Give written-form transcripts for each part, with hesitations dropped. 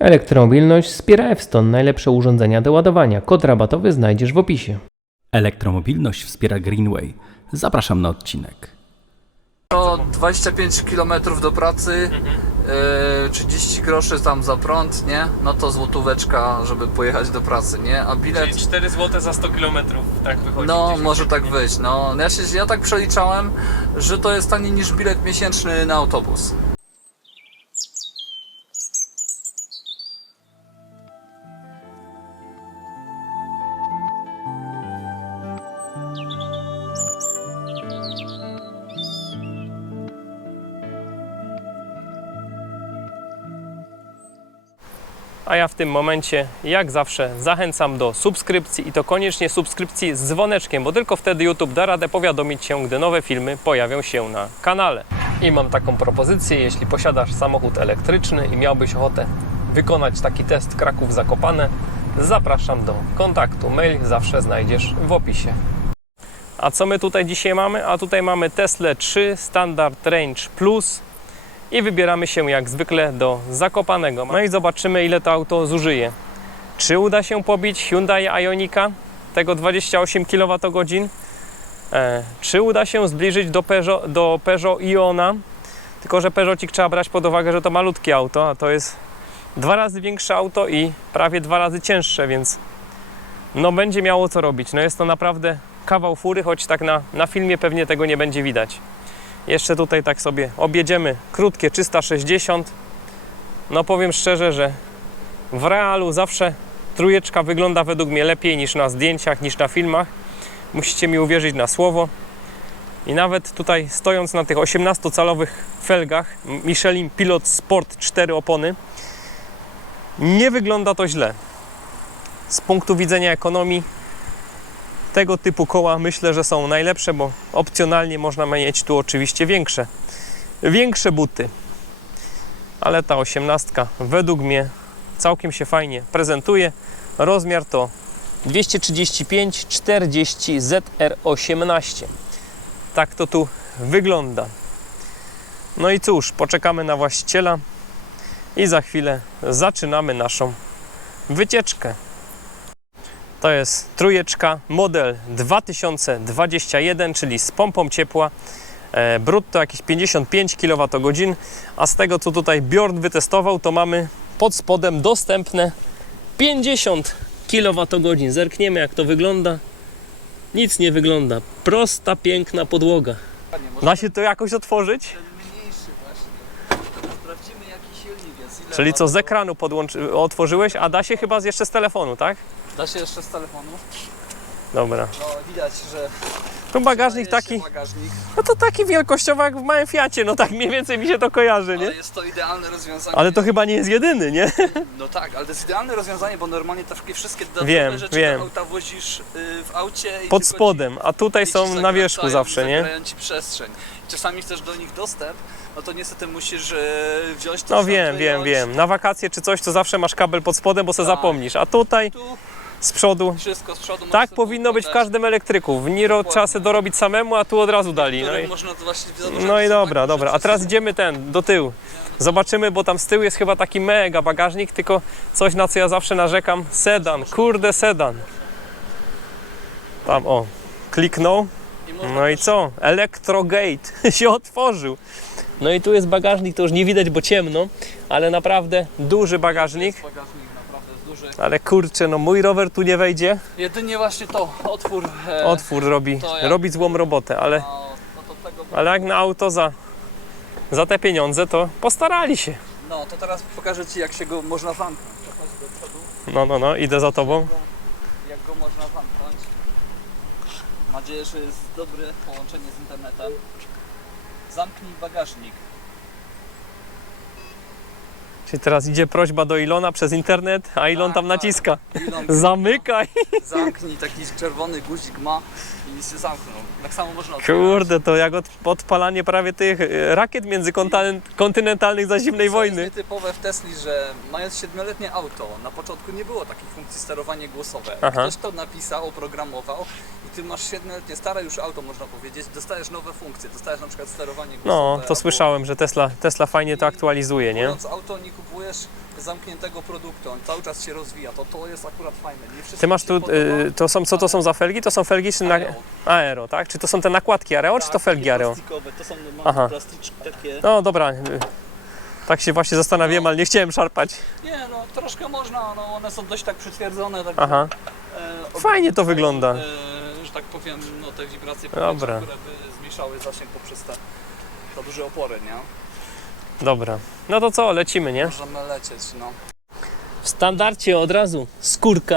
Elektromobilność wspiera Evston, najlepsze urządzenia do ładowania. Kod rabatowy znajdziesz w opisie. Elektromobilność wspiera Greenway. Zapraszam na odcinek. To 25 km do pracy, 30 groszy tam za prąd, nie? No to złotóweczka, żeby pojechać do pracy, nie? A bilet... Czyli 4 zł za 100 km, tak wychodzi. No, może tak być, no. Ja tak przeliczałem, że to jest taniej niż bilet miesięczny na autobus. A ja w tym momencie, jak zawsze, zachęcam do subskrypcji i to koniecznie subskrypcji z dzwoneczkiem, bo tylko wtedy YouTube da radę powiadomić się, gdy nowe filmy pojawią się na kanale. I mam taką propozycję, jeśli posiadasz samochód elektryczny i miałbyś ochotę wykonać taki test Kraków-Zakopane, zapraszam do kontaktu. Mail zawsze znajdziesz w opisie. A co my tutaj dzisiaj mamy? A tutaj mamy Tesla 3 Standard Range Plus i wybieramy się jak zwykle do Zakopanego. No i zobaczymy, ile to auto zużyje. Czy uda się pobić Hyundai Ionica, tego 28 kWh? Czy uda się zbliżyć do Peugeot Iona? Tylko że Peugeotik trzeba brać pod uwagę, że to malutkie auto, a to jest 2 razy większe auto i prawie 2 razy cięższe, więc no będzie miało co robić. No jest to naprawdę kawał fury, choć tak na filmie pewnie tego nie będzie widać. Jeszcze tutaj tak sobie objedziemy krótkie 360. No powiem szczerze, że w realu zawsze trójeczka wygląda według mnie lepiej niż na zdjęciach, niż na filmach. Musicie mi uwierzyć na słowo. I nawet tutaj stojąc na tych 18-calowych felgach Michelin Pilot Sport 4 opony, nie wygląda to źle. Z punktu widzenia ekonomii tego typu koła myślę, że są najlepsze, bo opcjonalnie można mieć tu oczywiście większe buty. Ale ta 18 według mnie całkiem się fajnie prezentuje. Rozmiar to 235/40 ZR18. Tak to tu wygląda. No i cóż, poczekamy na właściciela i za chwilę zaczynamy naszą wycieczkę. To jest trójeczka, model 2021, czyli z pompą ciepła, brutto jakieś 55 kWh, a z tego co tutaj Bjorn wytestował, to mamy pod spodem dostępne 50 kWh. Zerkniemy, jak to wygląda. Nic nie wygląda. Prosta, piękna podłoga. Da się to jakoś otworzyć? Ten mniejszy właśnie. Sprawdzimy, jaki silnik jest. Czyli co, z ekranu otworzyłeś, a da się chyba jeszcze z telefonu, tak? Da się jeszcze z telefonu. Dobra. No widać, że Tu bagażnik daje się taki, bagażnik, no to taki wielkościowy jak w małym Fiacie, no tak mniej więcej mi się to kojarzy, nie? ale jest to idealne rozwiązanie. Ale to chyba nie jest jedyny, nie? No tak, ale to jest idealne rozwiązanie, bo normalnie takie wszystkie dodatkowe Wiem, rzeczy wiem. do auta wozisz w aucie i Pod tylko spodem, a tutaj ci są na wierzchu zagracają, zawsze, nie? zagrają ci przestrzeń. Czasami chcesz do nich dostęp, no to niestety musisz wziąć to No szafę, wiem. jąć. Na wakacje czy coś, to zawsze masz kabel pod spodem, bo se Tak. zapomnisz. A tutaj Tu z przodu. wszystko z przodu. Tak możesz powinno być w podać. każdym elektryku. W Niro trzeba sobie dorobić samemu, a tu od razu dali. Którym można to właśnie założyć No i sobie dobra. taką A rzecz. teraz idziemy do tyłu. Zobaczymy, bo tam z tyłu jest chyba taki mega bagażnik, tylko coś, na co ja zawsze narzekam. Sedan, kurde sedan. Tam o, kliknął. I można No i też co? Electrogate się otworzył. No i tu jest bagażnik, to już nie widać, bo ciemno, ale naprawdę duży bagażnik. bagażnik naprawdę jest duży. Ale kurczę, no mój rower tu nie wejdzie. Jedynie właśnie to, otwór. Otwór robi, to ja- robi złą robotę, ale No to tego. jak na auto za te pieniądze, to postarali się. No to teraz pokażę Ci, jak się go można zamknąć. Przechodź do przodu. No, idę za tobą. Jak go można zamknąć. Mam nadzieję, że jest dobre połączenie z internetem. Zamknij bagażnik. Czyli teraz idzie prośba do Ilona przez internet, a Ilon tam naciska. Elon Zamykaj! Zamknij, taki czerwony guzik ma i się zamknął. Tak samo można Kurde, to jak odpalanie prawie tych rakiet międzykontynentalnych za zimnej Co jest wojny. nietypowe w Tesli, że mając 7-letnie auto, na początku nie było takich funkcji sterowanie głosowe. Aha. Ktoś to napisał, oprogramował i Ty masz 7-letnie, stare już auto można powiedzieć, dostajesz nowe funkcje, dostajesz na przykład sterowanie głosowe. No, to albo słyszałem, że Tesla fajnie to aktualizuje, nie? Kupując auto nie kupujesz zamkniętego produktu, on cały czas się rozwija, to jest akurat fajne. Nie wszystkim Ty masz się tu, podoba, co to są za felgi? To są felgi czy Aero. Aero, tak? Czy to są te nakładki Aero, czy to felgi takie Aero? plastikowe, to są Aha. plastyczki takie. No dobra, tak się właśnie zastanawiam, ale nie chciałem szarpać. Nie, no troszkę można, no one są dość tak przytwierdzone, tak Aha. Fajnie to wygląda. Że tak powiem, no te wibracje Dobra. powietrza, które by zmniejszały zasięg poprzez te duże opory, nie? Dobra, no to co, lecimy, nie? Możemy lecieć, no. W standardzie od razu skórka,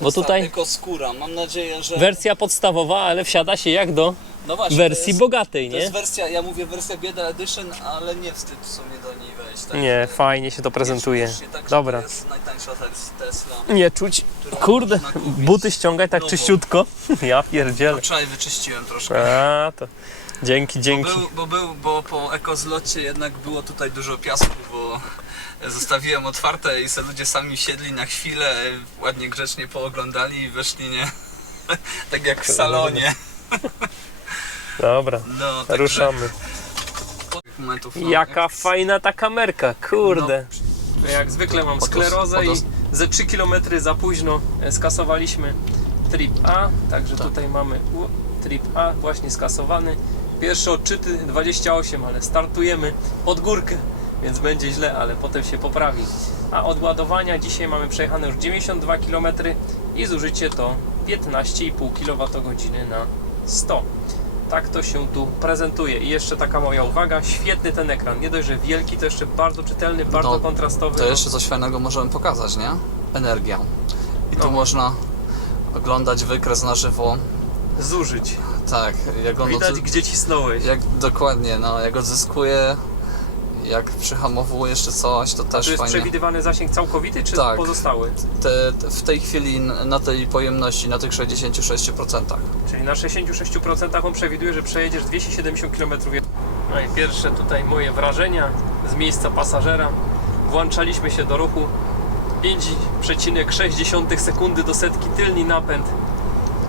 bo tutaj Tylko skóra, mam nadzieję, że... wersja podstawowa, ale wsiada się jak do No właśnie, wersji bogatej, to nie? jest wersja, ja mówię wersja Bieda Edition, ale nie wstyd w sumie do niej wejść. Tak? Nie, fajnie się to prezentuje. Niekoniecznie tak, że Dobra. To jest najtańsza Tesla. Nie czuć, kurde, buty ściągaj tak Nowo. czyściutko. Ja pierdzielę. Wczoraj wyczyściłem troszkę. A, to dzięki. Bo po ekozlocie jednak było tutaj dużo piasku, bo zostawiłem otwarte i se ludzie sami siedli na chwilę, ładnie grzecznie pooglądali i wyszli, nie? Tak jak w salonie. Dobra, No, także ruszamy. momentów, no, Jaka fajna ta kamerka, kurde. Jak zwykle mam Oto- sklerozę i oto- ze 3 km za późno skasowaliśmy trip A, także Tak. tutaj mamy trip A właśnie skasowany. Pierwsze odczyty 28, ale startujemy pod górkę, więc będzie źle, ale potem się poprawi. A od ładowania dzisiaj mamy przejechane już 92 km i zużycie to 15,5 kWh na 100. Tak to się tu prezentuje. I jeszcze taka moja uwaga, świetny ten ekran. Nie dość, że wielki, to jeszcze bardzo czytelny, bardzo No, kontrastowy. To jeszcze coś fajnego możemy pokazać, nie? Energia. I tu No. można oglądać wykres na żywo. Zużyć. Tak, jak on Widać, gdzie cisnąłeś. dokładnie, no, jak odzyskuje, jak przyhamowujesz czy coś, to A też to jest fajnie. przewidywany zasięg całkowity, czy Tak. pozostały? W tej chwili na tej pojemności, na tych 66%. Czyli na 66% on przewiduje, że przejedziesz 270 km. No i pierwsze tutaj moje wrażenia z miejsca pasażera. Włączaliśmy się do ruchu 5,6 sekundy do setki, tylny napęd.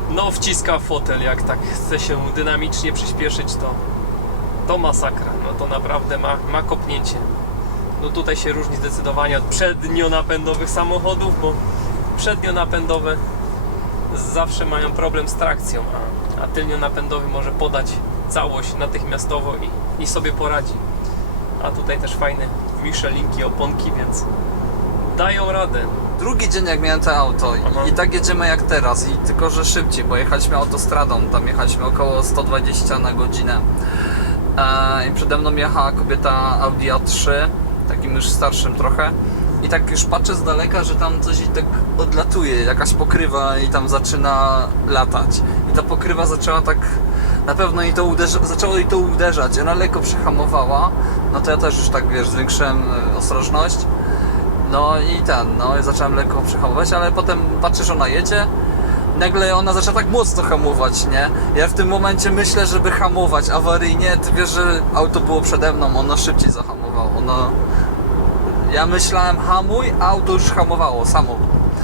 No wciska fotel, jak tak chce się dynamicznie przyspieszyć, to masakra. No to naprawdę ma kopnięcie. No tutaj się różni zdecydowanie od przednionapędowych samochodów, bo przednionapędowe zawsze mają problem z trakcją, a tylnionapędowy może podać całość natychmiastowo i sobie poradzi. A tutaj też fajne Michelinki, oponki, więc dają radę. Drugi dzień jak miałem to auto Aha. i tak jedziemy jak teraz, i tylko że szybciej, bo jechaliśmy autostradą, tam jechaliśmy około 120 na godzinę. I przede mną jechała kobieta Audi A3, takim już starszym trochę. I tak już patrzę z daleka, że tam coś tak odlatuje, jakaś pokrywa i tam zaczyna latać. I ta pokrywa zaczęła tak, na pewno jej to zaczęło jej to uderzać. Ona lekko przyhamowała, no to ja też już tak, wiesz, zwiększyłem ostrożność. No i zacząłem lekko przyhamować, ale potem patrzę, że ona jedzie. Nagle ona zaczęła tak mocno hamować, nie? Ja w tym momencie myślę, żeby hamować awaryjnie. Ty wiesz, że auto było przede mną, ono szybciej zahamowało. Ja myślałem hamuj, a auto już hamowało samo.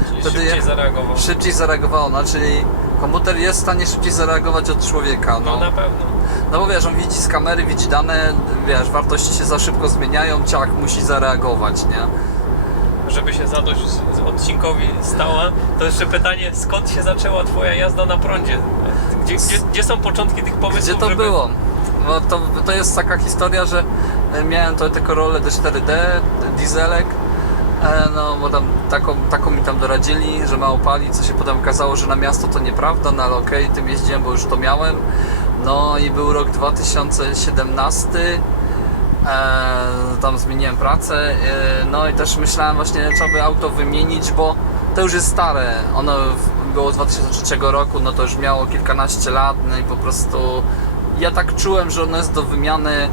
Czyli Wtedy szybciej zareagował. Szybciej zareagowało, no czyli komputer jest w stanie szybciej zareagować od człowieka. No na pewno. No bo wiesz, on widzi z kamery, widzi dane, wiesz, wartości się za szybko zmieniają, ciach musi zareagować, nie? Żeby się zadość odcinkowi stała, to jeszcze pytanie, skąd się zaczęła Twoja jazda na prądzie? Gdzie są początki tych pomysłów? Gdzie to żeby... było? No to jest taka historia, że miałem to Corollę D4D, dieselek, no bo tam taką mi tam doradzili, że mało pali, co się potem okazało, że na miasto to nieprawda, no ale okej, tym jeździłem, bo już to miałem. No i był rok 2017, tam zmieniłem pracę, no i też myślałem właśnie, trzeba by auto wymienić, bo to już jest stare, ono było z 2003 roku, no to już miało kilkanaście lat, no i po prostu ja tak czułem, że ono jest do wymiany,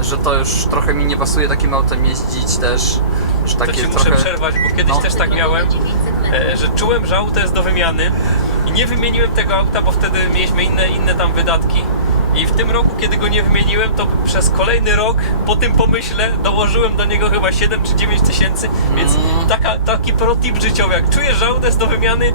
że to już trochę mi nie pasuje takim autem jeździć też, że To takie Ci trochę... muszę przerwać, bo kiedyś No. też tak miałem, że czułem, że auto jest do wymiany i nie wymieniłem tego auta, bo wtedy mieliśmy inne tam wydatki. I w tym roku, kiedy go nie wymieniłem, to przez kolejny rok po tym pomyśle dołożyłem do niego chyba 7 czy 9 tysięcy, więc taki pro tip życiowy, jak czujesz, że auto jest do wymiany,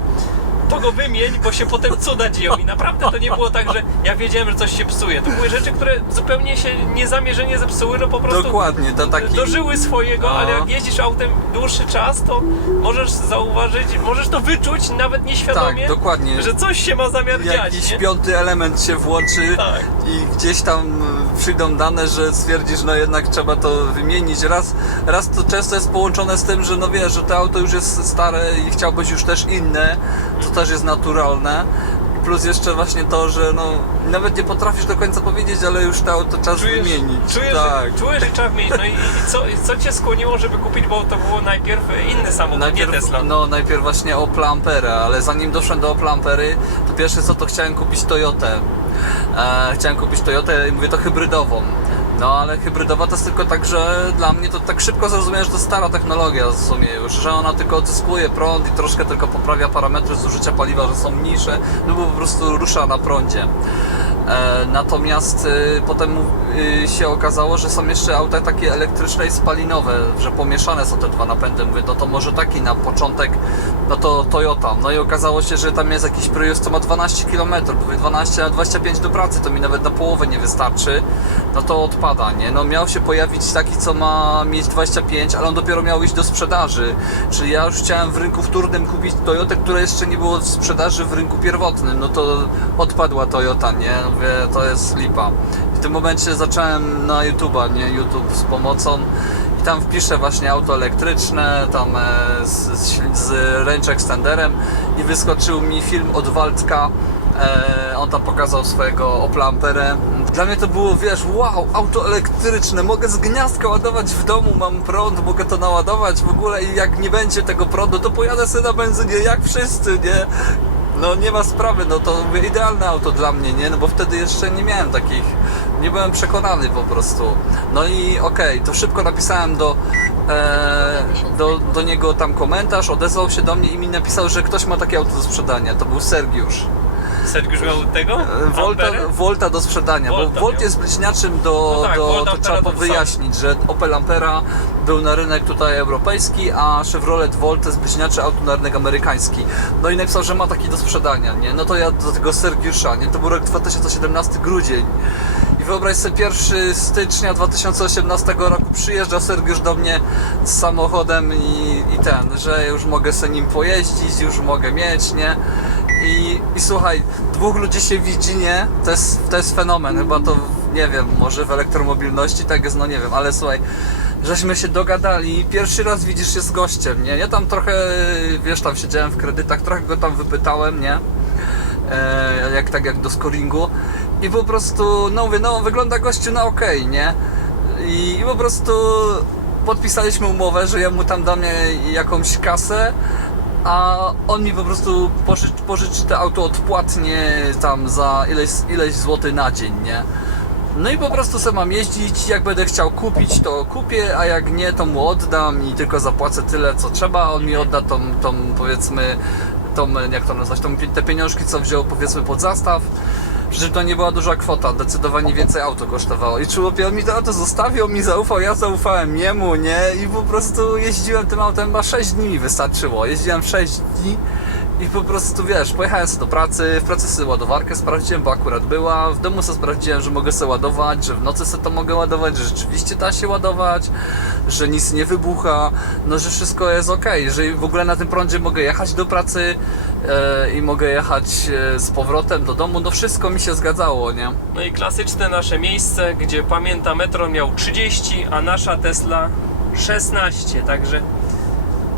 to go wymień, bo się potem cuda dzieją. I naprawdę to nie było tak, że ja wiedziałem, że coś się psuje. To były rzeczy, które zupełnie się niezamierzenie zepsuły, no po prostu Dokładnie, to taki... dożyły swojego, No. ale jak jeździsz autem dłuższy czas, to możesz zauważyć, możesz to wyczuć nawet nieświadomie, Tak, dokładnie. że coś się ma zamiar dziać, Jakiś nie? piąty element się włączy Tak. i gdzieś tam przyjdą dane, że stwierdzisz, no jednak trzeba to wymienić. Raz to często jest połączone z tym, że no wiesz, że to auto już jest stare i chciałbyś już też inne, to też jest naturalne. Plus jeszcze właśnie to, że no nawet nie potrafisz do końca powiedzieć, ale już to auto czas wymienić. Czujesz, że trzeba wymienić. No i co cię skłoniło, żeby kupić, bo to było najpierw inny samochód, nie Tesla. No najpierw właśnie Opel Ampera, ale zanim doszedłem do Opel Ampery, to pierwsze co to chciałem kupić Toyotę. Chciałem kupić Toyotę i mówię to hybrydową. No ale hybrydowa to jest tylko tak, że dla mnie to tak szybko zrozumiałem, że to stara technologia w sumie już, że ona tylko odzyskuje prąd i troszkę tylko poprawia parametry zużycia paliwa, że są mniejsze, no bo po prostu rusza na prądzie. Natomiast potem się okazało, że są jeszcze auta takie elektryczne i spalinowe, że pomieszane są te dwa napędy. Mówię, no to może taki na początek, no to Toyota. No i okazało się, że tam jest jakiś Prius, co ma 12 km, mówię 12, a 25 do pracy, to mi nawet na połowę nie wystarczy, no to odpada, nie? No miał się pojawić taki, co ma mieć 25, ale on dopiero miał iść do sprzedaży, czyli ja już chciałem w rynku wtórnym kupić Toyotę, która jeszcze nie było w sprzedaży w rynku pierwotnym, no to odpadła Toyota, nie? Mówię, to jest lipa. W tym momencie zacząłem na YouTube'a, nie? YouTube z pomocą i tam wpiszę właśnie auto elektryczne, tam z range extenderem i wyskoczył mi film od Waldka. On tam pokazał swojego Opla Amperę. Dla mnie to było, wiesz, wow, auto elektryczne, mogę z gniazdka ładować w domu, mam prąd, mogę to naładować w ogóle i jak nie będzie tego prądu, to pojadę sobie na benzynie jak wszyscy, nie? No nie ma sprawy, no to mówię, idealne auto dla mnie, nie? No bo wtedy jeszcze nie miałem takich, nie byłem przekonany po prostu. No i okej, to szybko napisałem do niego tam komentarz, odezwał się do mnie i mi napisał, że ktoś ma takie auto do sprzedania, to był Sergiusz. Sergiusz miał tego? Volta do sprzedania, Volta bo Volt miał. jest bliźniaczym do No tak, Volt, to Ampera trzeba to wyjaśnić, że Opel Ampera był na rynek tutaj europejski, a Chevrolet Volt to jest bliźniaczy auto na rynek amerykański. No i napisał, że ma taki do sprzedania, nie? No to ja do tego Sergiusza, nie? To był rok 2017, grudzień. I wyobraź sobie, 1 stycznia 2018 roku przyjeżdża Sergiusz do mnie z samochodem i że już mogę sobie nim pojeździć, już mogę mieć, nie? I słuchaj, dwóch ludzi się widzi, nie? To jest fenomen, chyba to, nie wiem, może w elektromobilności tak jest, no nie wiem, ale słuchaj, żeśmy się dogadali, pierwszy raz widzisz się z gościem, nie? Ja tam trochę, wiesz, tam siedziałem w kredytach, trochę go tam wypytałem, nie? Jak do scoringu i po prostu, no mówię, no wygląda gościu na okej, nie? I po prostu podpisaliśmy umowę, że ja mu tam dam jakąś kasę, a on mi po prostu pożyczy to auto odpłatnie tam za ileś złotych na dzień, nie? No i po prostu sobie mam jeździć, jak będę chciał kupić, to kupię, a jak nie, to mu oddam i tylko zapłacę tyle, co trzeba, on mi odda tą powiedzmy, jak to nazwać, te pieniążki, co wziął powiedzmy pod zastaw. Przecież to nie była duża kwota, zdecydowanie więcej auto kosztowało. I człowiek on mi to auto zostawił, mi zaufał, ja zaufałem jemu, nie? I po prostu jeździłem tym autem, chyba 6 dni mi wystarczyło. Jeździłem 6 dni i po prostu, wiesz, pojechałem sobie do pracy, w pracy sobie ładowarkę sprawdziłem, bo akurat była, w domu sobie sprawdziłem, że mogę sobie ładować, że w nocy sobie to mogę ładować, że rzeczywiście da się ładować, że nic nie wybucha, no że wszystko jest ok, że w ogóle na tym prądzie mogę jechać do pracy i mogę jechać z powrotem do domu, no wszystko mi się zgadzało, nie? No i klasyczne nasze miejsce, gdzie pamiętam Metron miał 30, a nasza Tesla 16, także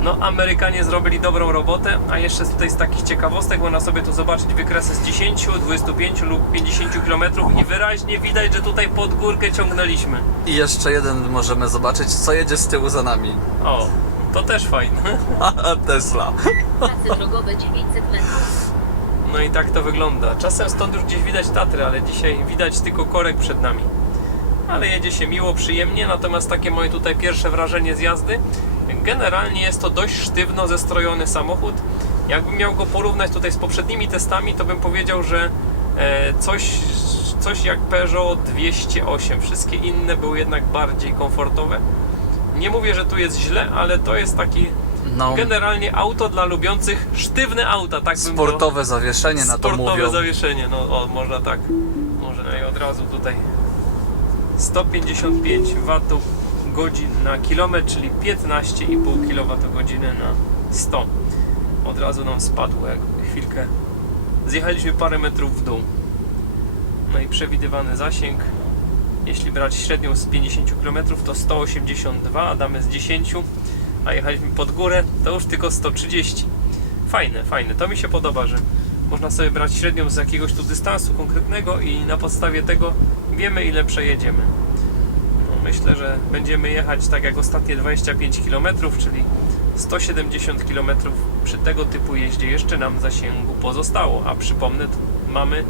no Amerykanie zrobili dobrą robotę, a jeszcze tutaj z takich ciekawostek można sobie tu zobaczyć wykresy z 10, 25 lub 50 km i wyraźnie widać, że tutaj pod górkę ciągnęliśmy. I jeszcze jeden możemy zobaczyć, co jedzie z tyłu za nami. O, to też fajne. Tesla. Trasy drogowe 900 metrów. No i tak to wygląda. Czasem stąd już gdzieś widać Tatry, ale dzisiaj widać tylko korek przed nami. Ale jedzie się miło, przyjemnie, natomiast takie moje tutaj pierwsze wrażenie z jazdy. Generalnie jest to dość sztywno zestrojony samochód. Jakbym miał go porównać tutaj z poprzednimi testami, to bym powiedział, że coś jak Peugeot 208. Wszystkie inne były jednak bardziej komfortowe. Nie mówię, że tu jest źle, ale to jest taki No, Generalnie auto dla lubiących sztywne auta, tak bym sportowe zawieszenie na to sportowe mówią. zawieszenie, no o, można tak. Może i od razu tutaj 155 Wh na kilometr, czyli 15,5 kWh na 100. Od razu nam spadło, jak chwilkę zjechaliśmy parę metrów w dół. No i przewidywany zasięg, jeśli brać średnią z 50 km, to 182, a damy z 10, a jechaliśmy pod górę, to już tylko 130. Fajne, to mi się podoba, że można sobie brać średnią z jakiegoś tu dystansu konkretnego i na podstawie tego wiemy, ile przejedziemy. No, myślę, że będziemy jechać tak jak ostatnie 25 km, czyli 170 km przy tego typu jeździe jeszcze nam zasięgu pozostało, a przypomnę, tu mamy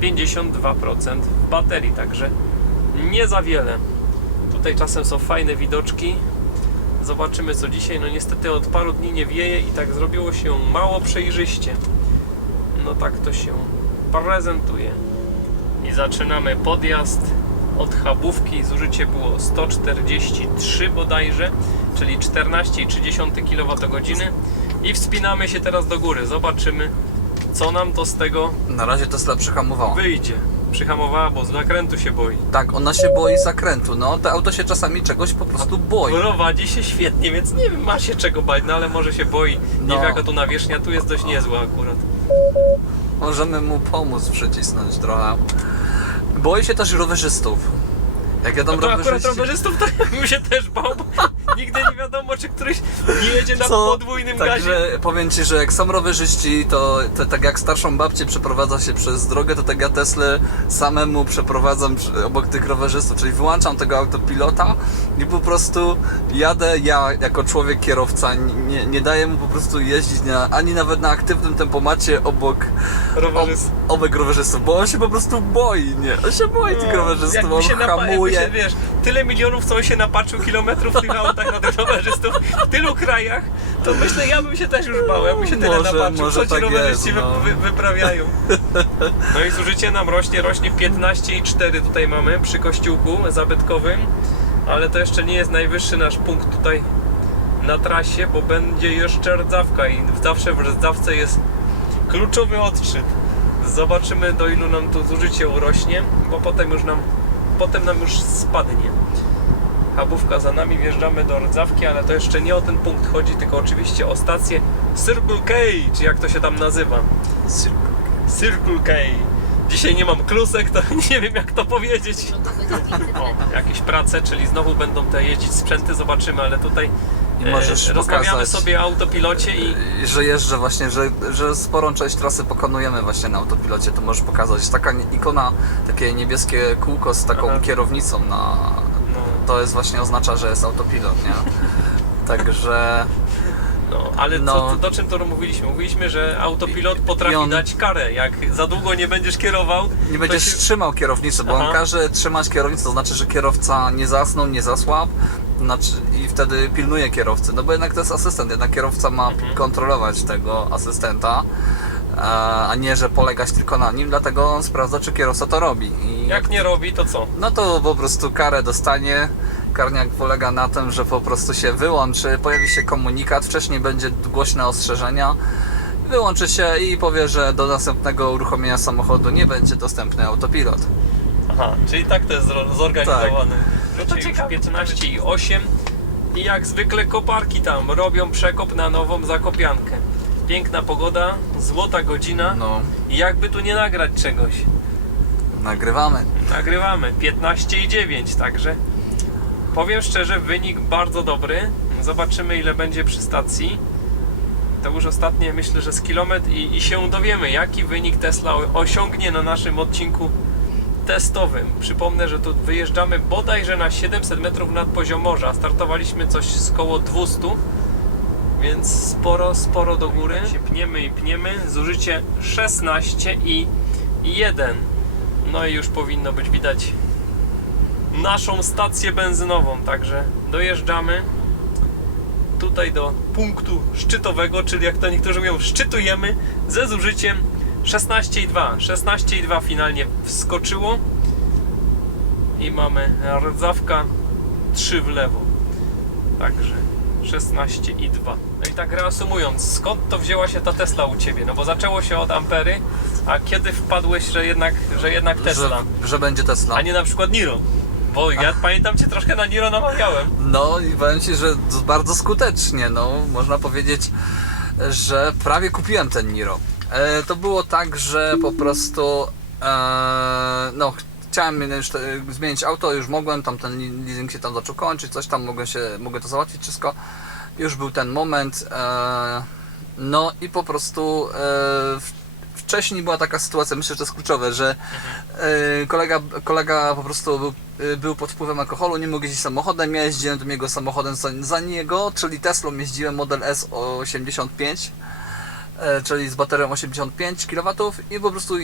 52% w baterii, także nie za wiele. Tutaj czasem są fajne widoczki. Zobaczymy co dzisiaj. No niestety od paru dni nie wieje i tak zrobiło się mało przejrzyście. No tak to się prezentuje. I zaczynamy podjazd od Chabówki. Zużycie było 143 bodajże, czyli 14,3 kWh i wspinamy się teraz do góry. Zobaczymy, co nam to z tego Na razie Tesla przyhamowała. wyjdzie. Przyhamowała, bo z zakrętu się boi. Tak, ona się boi zakrętu, no. To auto się czasami czegoś po prostu boi. Prowadzi się świetnie, więc nie wiem, ma się czego bać, no ale może się boi. Nie No. wiem jaka tu nawierzchnia, tu jest dość niezła akurat. Możemy mu pomóc przycisnąć trochę. Boi się też rowerzystów. Jak jadą No to akurat rowerzyści... rowerzystów to ja bym się też bał, bo nigdy nie wiadomo, czy któryś nie jedzie na Co? podwójnym gazie. Także powiem Ci, że jak są rowerzyści, to tak jak starszą babcię przeprowadza się przez drogę, to tak ja Teslę samemu przeprowadzam obok tych rowerzystów, czyli wyłączam tego autopilota i po prostu jadę ja jako człowiek kierowca, nie daję mu po prostu jeździć ani nawet na aktywnym tempomacie obok rowerzystów, bo on się po prostu boi, nie? On się boi tych rowerzystów, on hamuje. Jakby się, wiesz, tyle milionów, co on się napatrzył kilometrów w tych autach na tych rowerzystów w tylu krajach, to myślę, ja bym się też już bał, jakby się tyle napatrzył, może co ci tak rowerzyści jest, no. wyprawiają. No i zużycie nam rośnie 15,4 tutaj mamy przy kościółku zabytkowym, ale to jeszcze nie jest najwyższy nasz punkt tutaj na trasie, bo będzie jeszcze rdzawka i zawsze w rdzawce jest kluczowy odczyt. Zobaczymy, do ilu nam tu zużycie urośnie, bo potem nam już spadnie. Chabówka za nami, wjeżdżamy do rdzawki, ale to jeszcze nie o ten punkt chodzi, tylko oczywiście o stację Circle K, czy jak to się tam nazywa. Circle K. Dzisiaj nie mam klusek, to nie wiem jak to powiedzieć. Drogowe 900 metrów. O, jakieś prace, czyli znowu będą te jeździć sprzęty, zobaczymy, ale tutaj I możesz rozmawiamy pokazać, sobie o autopilocie i że jeżdżę właśnie, że sporą część trasy pokonujemy właśnie na autopilocie, to możesz pokazać. Taka ikona, takie niebieskie kółko z taką Aha. kierownicą na... no, To jest właśnie oznacza, że jest autopilot, nie? Także... no, ale No. do czym to mówiliśmy? Mówiliśmy, że autopilot potrafi dać karę. Jak za długo nie będziesz kierował, Nie będziesz to się... trzymał kierownicy, bo Aha. on każe trzymać kierownicę, to znaczy, że kierowca nie zasnął, nie zasłabł, znaczy, i wtedy pilnuje kierowcy, no bo jednak to jest asystent, jednak kierowca ma kontrolować tego asystenta, a nie, że polegać tylko na nim, dlatego on sprawdza, czy kierowca to robi. I Jak nie robi, to co? no to po prostu karę dostanie. Karniak polega na tym, że po prostu się wyłączy, pojawi się komunikat, wcześniej będzie głośne ostrzeżenia, wyłączy się i powie, że do następnego uruchomienia samochodu nie będzie dostępny autopilot. Aha, czyli tak to jest zorganizowane. Tak. No to ciekawe. 15,8 i jak zwykle koparki tam robią przekop na nową zakopiankę. Piękna pogoda, złota godzina No, i jakby tu nie nagrać czegoś. nagrywamy. Nagrywamy 15,9, także powiem szczerze, wynik bardzo dobry. Zobaczymy ile będzie przy stacji. To już ostatnie myślę, że z kilometr i się dowiemy, jaki wynik Tesla osiągnie na naszym odcinku testowym. Przypomnę, że tu wyjeżdżamy bodajże na 700 metrów nad poziom morza. Startowaliśmy coś z koło 200, więc sporo do góry. Się pniemy i pniemy. Zużycie 16,1. No i już powinno być widać naszą stację benzynową, także dojeżdżamy tutaj do punktu szczytowego, czyli jak to niektórzy mówią, szczytujemy ze zużyciem 16,2. 16,2 finalnie wskoczyło i mamy rdzawka 3 w lewo, także 16,2. No i tak reasumując, skąd to wzięła się ta Tesla u Ciebie? No bo zaczęło się od Ampery, a kiedy wpadłeś, że jednak Tesla, Że będzie Tesla. a nie na przykład Niro? Bo ja pamiętam Cię troszkę na Niro namawiałem. No i powiem Ci, że bardzo skutecznie, no można powiedzieć, że prawie kupiłem ten Niro. To było tak, że po prostu no chciałem już zmienić auto, już mogłem, tam ten leasing się tam zaczął kończyć, coś tam mogę to załatwić wszystko. Już był ten moment, no i po prostu wcześniej była taka sytuacja, myślę, że to jest kluczowe, że kolega po prostu był pod wpływem alkoholu, nie mógł jeździć samochodem, ja jeździłem tym jego samochodem za niego, czyli Teslą jeździłem Model S 85, czyli z baterią 85 kW i po prostu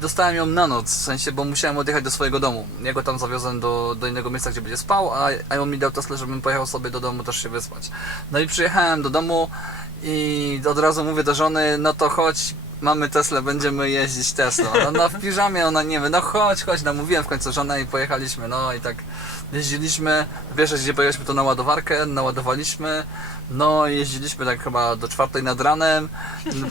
dostałem ją na noc, w sensie, bo musiałem odjechać do swojego domu. Ja go tam zawiozłem do innego miejsca, gdzie będzie spał, a on mi dał Teslę, żebym pojechał sobie do domu też się wyspać. No i przyjechałem do domu i od razu mówię do żony, no to chodź, mamy Teslę, będziemy jeździć Teslą. No w piżamie ona nie wie, no chodź, namówiłem w końcu żonę i pojechaliśmy, no i tak jeździliśmy, wiesz gdzie pojechaliśmy to na ładowarkę, naładowaliśmy, no i jeździliśmy tak chyba do 4 nad ranem,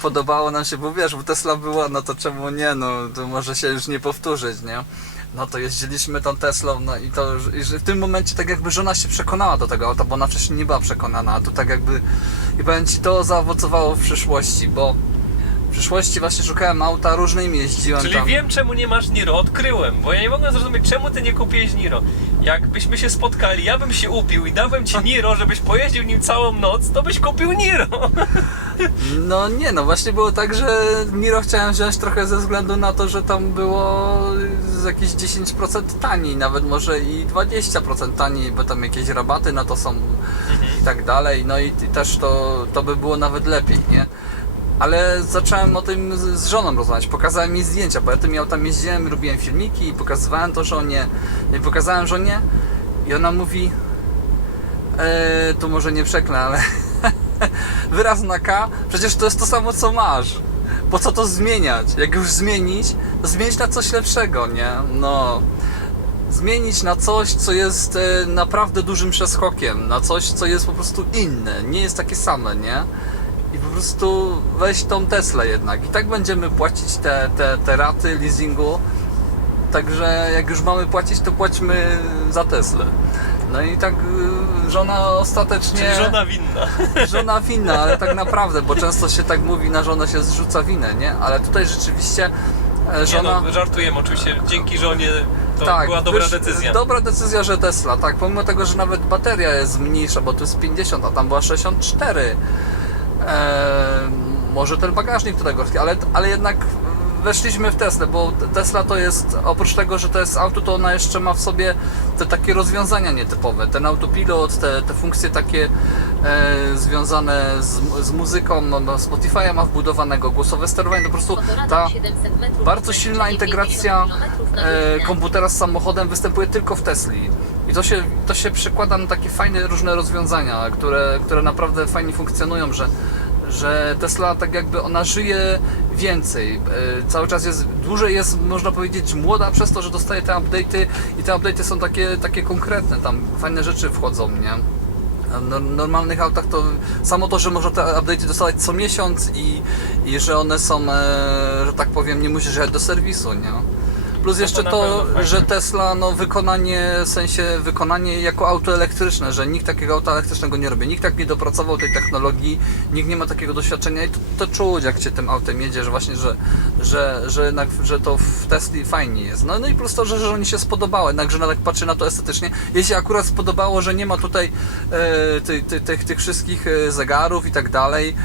podobało nam się, bo wiesz, bo Tesla była, no to czemu nie, no to może się już nie powtórzyć, nie? No to jeździliśmy tą Teslą, no i to i że w tym momencie tak jakby żona się przekonała do tego auta, bo ona wcześniej nie była przekonana, a tu tak jakby i powiem Ci, to zaowocowało w przyszłości, bo w przyszłości właśnie szukałem auta, różnymi jeździłem Czyli tam. wiem, czemu nie masz Niro, odkryłem, bo ja nie mogłem zrozumieć, czemu Ty nie kupiłeś Niro. Jakbyśmy się spotkali, ja bym się upił i dałbym Ci Niro, żebyś pojeździł nim całą noc, to byś kupił Niro. No nie, no właśnie było tak, że Niro chciałem wziąć trochę ze względu na to, że tam było z jakieś 10% taniej, nawet może i 20% taniej, bo tam jakieś rabaty na to są i tak dalej, no i też to by było nawet lepiej, nie? Ale zacząłem o tym z żoną rozmawiać, pokazałem jej zdjęcia, bo ja tym autami jeździłem, robiłem filmiki i pokazywałem to żonie, i pokazałem żonie i ona mówi, tu może nie przeklę, ale wyraz na K, przecież to jest to samo co masz, po co to zmieniać, jak już zmienić, to zmienić na coś lepszego, nie, no, zmienić na coś, co jest naprawdę dużym przeskokiem, na coś, co jest po prostu inne, nie jest takie same, nie. I po prostu weź tą Teslę jednak. I tak będziemy płacić te raty leasingu. Także jak już mamy płacić, to płaćmy za Teslę. No i tak żona ostatecznie... Czyli żona winna. Żona winna, ale tak naprawdę, bo często się tak mówi, na żonę się zrzuca winę, nie? Ale tutaj rzeczywiście żona... Nie no, żartujemy, oczywiście dzięki żonie to tak, była dobra decyzja. Dobra decyzja, że Tesla, tak. Pomimo tego, że nawet bateria jest mniejsza, bo tu jest 50, a tam była 64. Może ten bagażnik tutaj gorski, ale jednak weszliśmy w Teslę, bo Tesla to jest, oprócz tego, że to jest auto, to ona jeszcze ma w sobie te takie rozwiązania nietypowe, ten autopilot, te funkcje takie związane z muzyką, Spotify'a ma wbudowanego, głosowe sterowanie, to po prostu ta bardzo silna integracja komputera z samochodem występuje tylko w Tesli. I to się przekłada na takie fajne różne rozwiązania, które naprawdę fajnie funkcjonują, że Tesla tak jakby ona żyje więcej, cały czas dłużej jest, można powiedzieć, młoda przez to, że dostaje te update'y i te update'y są takie konkretne, tam fajne rzeczy wchodzą, nie? W normalnych autach to samo to, że można te update'y dostawać co miesiąc i że one są, że tak powiem, nie musisz jechać do serwisu, nie? Plus jeszcze to, że Tesla, no wykonanie, w sensie wykonanie jako auto elektryczne, że nikt takiego auta elektrycznego nie robi, nikt tak nie dopracował tej technologii, nikt nie ma takiego doświadczenia i to czuć, jak się tym autem jedzie, że właśnie, że jednak, że to w Tesli fajnie jest. No i plus to, że żonie się spodobało, jednak żona tak patrzy na to estetycznie. Jej się akurat spodobało, że nie ma tutaj tych wszystkich zegarów i tak dalej,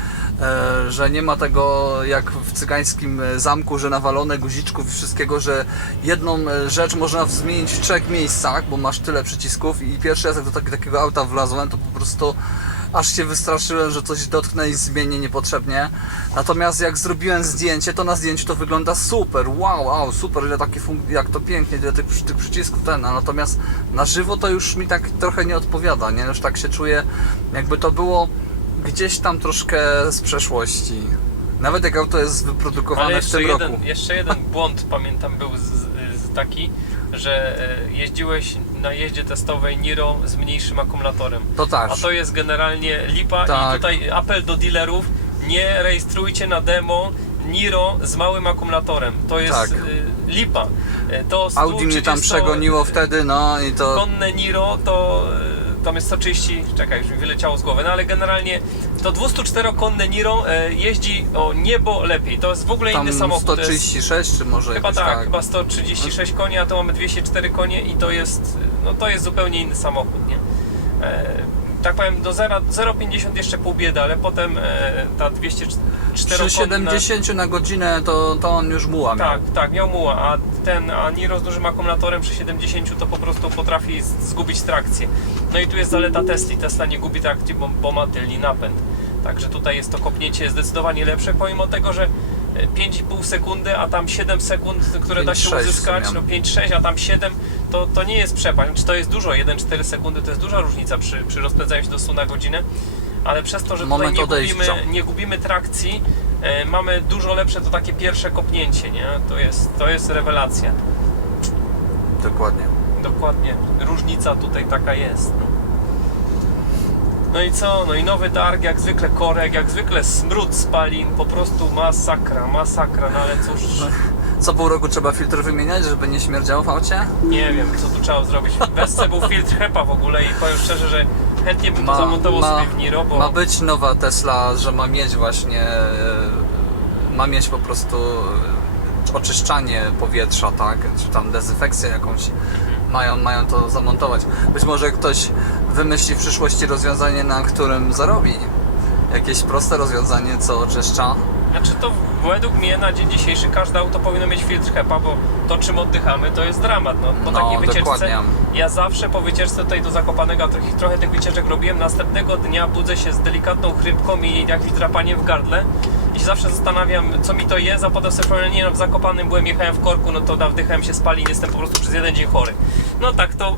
że nie ma tego jak w cygańskim zamku, że nawalone guziczków i wszystkiego, że jedną rzecz można zmienić w 3 miejscach, bo masz tyle przycisków i pierwszy raz jak do takiego auta wlazłem, to po prostu aż się wystraszyłem, że coś dotknę i zmienię niepotrzebnie. Natomiast jak zrobiłem zdjęcie, to na zdjęciu to wygląda super, wow, super, ile takie jak to pięknie, ile tych przycisków natomiast na żywo to już mi tak trochę nie odpowiada, nie? Już tak się czuję, jakby to było gdzieś tam troszkę z przeszłości. Nawet jak auto jest wyprodukowane w tym roku. Jeszcze jeden błąd, pamiętam, był taki, że jeździłeś na jeździe testowej Niro z mniejszym akumulatorem. To tak. A to jest generalnie lipa Tak. i tutaj apel do dealerów, nie rejestrujcie na demo Niro z małym akumulatorem. To jest Tak. lipa. To Audi mnie tam 130 przegoniło wtedy, no i to... konne Niro to tam jest 130, czekaj, już mi wyleciało z głowy, no ale generalnie to 204-konne Niro jeździ o niebo lepiej. To jest w ogóle Tam inny samochód. To jest, 136 czy może chyba jakoś tak, chyba 136 koni, a to mamy 204 konie i to jest, no to jest zupełnie inny samochód, nie? Tak powiem, do 0,50 jeszcze pół biedy, ale potem ta 204 Przy 70 na godzinę to on już muła miał. tak, miał muła, a Niro z dużym akumulatorem przy 70 to po prostu potrafi zgubić trakcję. No i tu jest zaleta Tesli. Tesla nie gubi trakcji, bo ma tylny napęd. Także tutaj jest to kopnięcie zdecydowanie lepsze, pomimo tego, że 5,5 sekundy, a tam 7 sekund, które da się 5,6 uzyskać, w sumie. no 5,6, a tam 7, to nie jest przepaść. Czy to jest dużo? 1,4 sekundy to jest duża różnica przy rozpędzaniu się do 100 na godzinę, ale przez to, że Moment tutaj odejścia. nie gubimy trakcji, mamy dużo lepsze to takie pierwsze kopnięcie, nie? To jest rewelacja. Dokładnie. Dokładnie, różnica tutaj taka jest. No i co? No i nowy targ, jak zwykle korek, jak zwykle smród spalin, po prostu masakra, no ale cóż, Co pół roku trzeba filtr wymieniać, żeby nie śmierdziało w aucie? nie wiem, co tu trzeba zrobić. Wesce był filtr HEPA w ogóle i powiem szczerze, że chętnie bym to zamontował sobie w Niro, bo... Ma być nowa Tesla, że ma mieć właśnie, ma mieć po prostu oczyszczanie powietrza, tak? Czy tam dezynfekcję jakąś. Mają to zamontować. Być może ktoś wymyśli w przyszłości rozwiązanie, na którym zarobi. Jakieś proste rozwiązanie, co oczyszcza. Znaczy to według mnie na dzień dzisiejszy każde auto powinno mieć filtr HEPA, bo to czym oddychamy to jest dramat. No, po No, takiej wycieczce, dokładnie. ja zawsze po wycieczce tutaj do Zakopanego, a trochę tych wycieczek robiłem, następnego dnia budzę się z delikatną chrypką i jakimś drapaniem w gardle i się zawsze zastanawiam, co mi to jest, a potem sobie przypomniałem, nie no, w Zakopanym byłem, jechałem w korku, no to nawdychałem się spalin, jestem po prostu przez jeden dzień chory. No tak to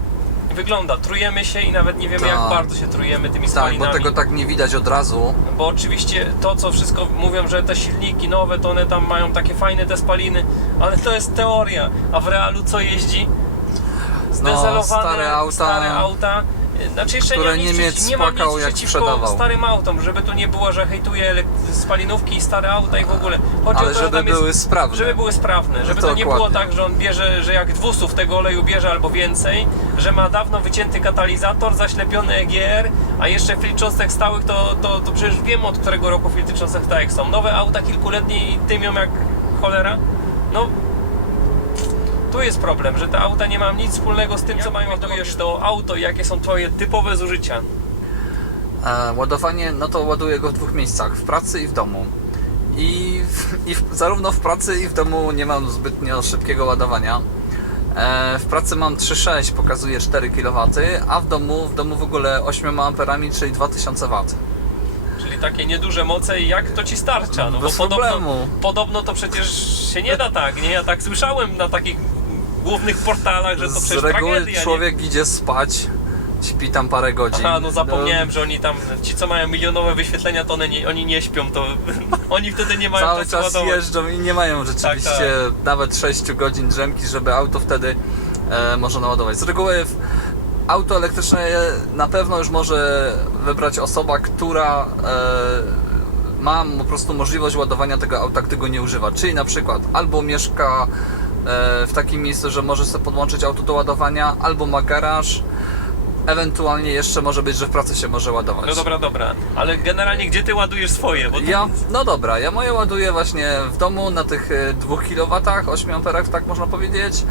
wygląda, trujemy się i nawet nie wiemy, jak Tak. bardzo się trujemy tymi Tak, spalinami. bo tego tak nie widać od razu. Bo oczywiście to, co wszystko mówią, że te silniki nowe, to one tam mają takie fajne te spaliny, ale to jest teoria, a w realu co jeździ? Zdezelowane, stare auta. Znaczy jeszcze które nie mam nic Niemiec nie mam płakał, nic jak przeciwko sprzedawał. starym autom, żeby tu nie było, że hejtuję spalinówki i stare auta i w ogóle. Chodzi Ale o to, żeby że tam były jest, sprawne. żeby były sprawne, żeby to nie Dokładnie. było tak, że on bierze, że jak 200 tego oleju bierze albo więcej, że ma dawno wycięty katalizator, zaślepiony EGR, a jeszcze filtr cząstek stałych, to przecież wiem, od którego roku filtry cząstek stałych są. Nowe auta kilkuletnie i dymią jak cholera. No tu jest problem, że te auta nie mają nic wspólnego z tym, co mają. Ładujesz to auto, jakie są twoje typowe zużycia. Ładowanie, no to ładuję go w dwóch miejscach, w pracy i w domu. Zarówno w pracy i w domu nie mam zbytnio szybkiego ładowania. W pracy mam 3,6, pokazuje 4 kW, a w domu w ogóle 8 A, czyli 2000 W. Czyli takie nieduże moce i jak to ci starcza? No Bez bo problemu. podobno to przecież się nie da tak, nie? Ja tak słyszałem na takich głównych portalach, że to Z przecież reguły tragedia. człowiek idzie spać, śpi tam parę godzin. Aha, no zapomniałem, że oni tam, ci co mają milionowe wyświetlenia, to oni nie śpią, to oni wtedy nie mają Cały czasu czas ładować. jeżdżą i nie mają rzeczywiście Tak. nawet 6 godzin drzemki, żeby auto wtedy można naładować. Z reguły auto elektryczne na pewno już może wybrać osoba, która ma po prostu możliwość ładowania tego auta, gdy go nie używa. Czyli na przykład albo mieszka w takim miejscu, że może sobie podłączyć auto do ładowania, albo ma garaż. Ewentualnie jeszcze może być, że w pracy się może ładować. No dobra, ale generalnie gdzie ty ładujesz swoje? Bo Ja moje ładuję właśnie w domu na tych 2 kW, 8 A, tak można powiedzieć.